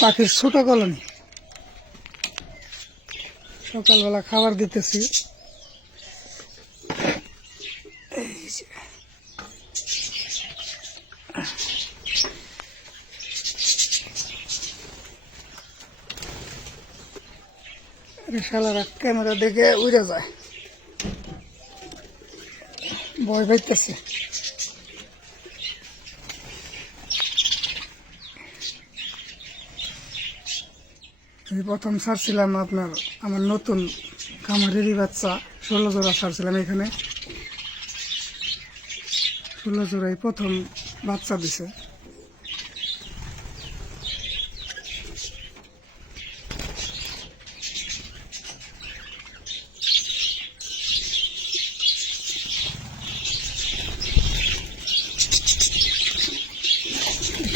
পাখির ছোট কলোনি। সকালবেলা খাবার দিতেছি। শালারা ক্যামেরা দেখে উড়ে যায়, ভয় পাইতেছে। প্রথম ছাড়ছিলাম আমার নতুন খামারেরই বাচ্চা 16 জোড়া ছাড়ছিলাম এখানে। 16 জোড়াই প্রথম বাচ্চা দিছে।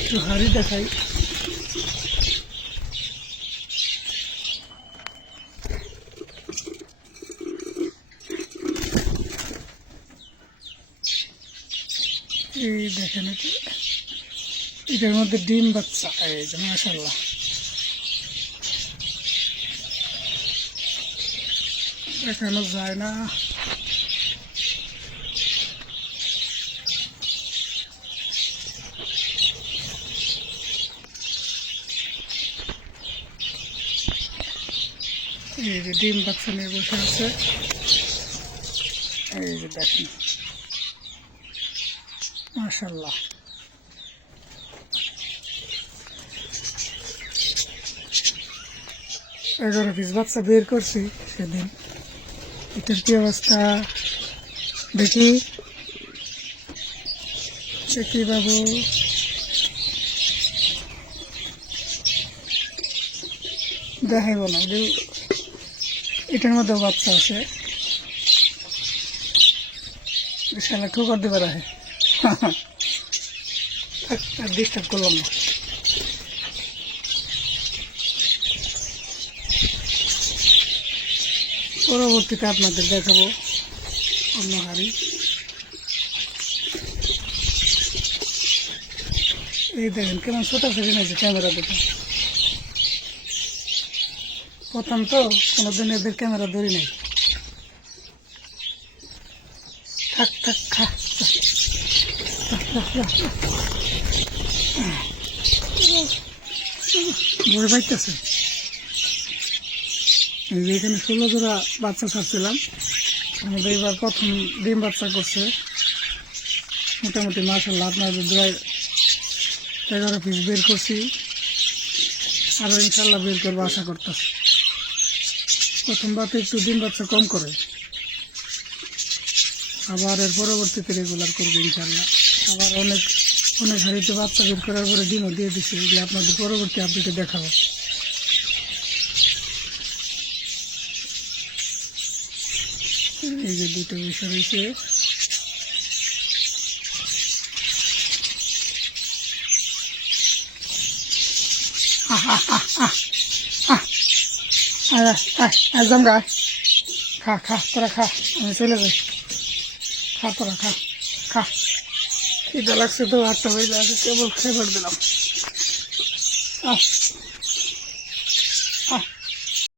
একটু হাড়ি দেখাই। এই দেখেন, এটার মধ্যে ডিম বাচ্চা। এই যে মাশাআল্লাহ, দেখানো যায় না। এই যে ডিম বাচ্চা নিয়ে বসে আছে। এই যে দেখেন মাশাআল্লাহ। এগারো পিস বাচ্চা বের করছি সেদিন। এটার কি অবস্থা দেখি দেখি বাবু। দেখাইব না, এটার মধ্যে বাচ্চা আছে। শালা ঠোকর দিবে রাখে, ডিস্টার্ব করলাম না। পরবর্তীতে আপনাদের দেখাবো অন্য হাড়ি। এই দেখেন কেমন ছোটাছুটি নিয়েছে ক্যামেরা দেখে। প্রথম তো কোনোদিন এদের ক্যামেরা ধরি নাই। থাক থাক খা, ভয় পাইতেছে। এখানে 16 জোড়া বাচ্চা ছাড়ছিলাম, আমাদের এবার প্রথম ডিম বাচ্চা করছে। মোটামুটি মাশাআল্লাহ আপনাদের দোয়ায় 11 পিস বের করছি, আরও ইনশাল্লাহ বের করবো আশা করতেছি। প্রথমবার একটু ডিম বাচ্চা কম করে, আবার এর পরবর্তীতে রেগুলার করবো ইনশাল্লাহ। আবার অনেক হাড়িতে বাচ্চা বের করার পরে ডিমও দিয়ে দিচ্ছে, এগুলো আপনাদের পরবর্তী আপডেটে দেখাবো। এই যে দুটো বিষয় রয়েছে। একদম গাছ খা খা, তোরা খা, আমি চলে যাই। খা তোরা খা খা। খিদে লাগছে তো, 8টা হয়ে যাচ্ছে, কেবল খেয়ে দিলাম।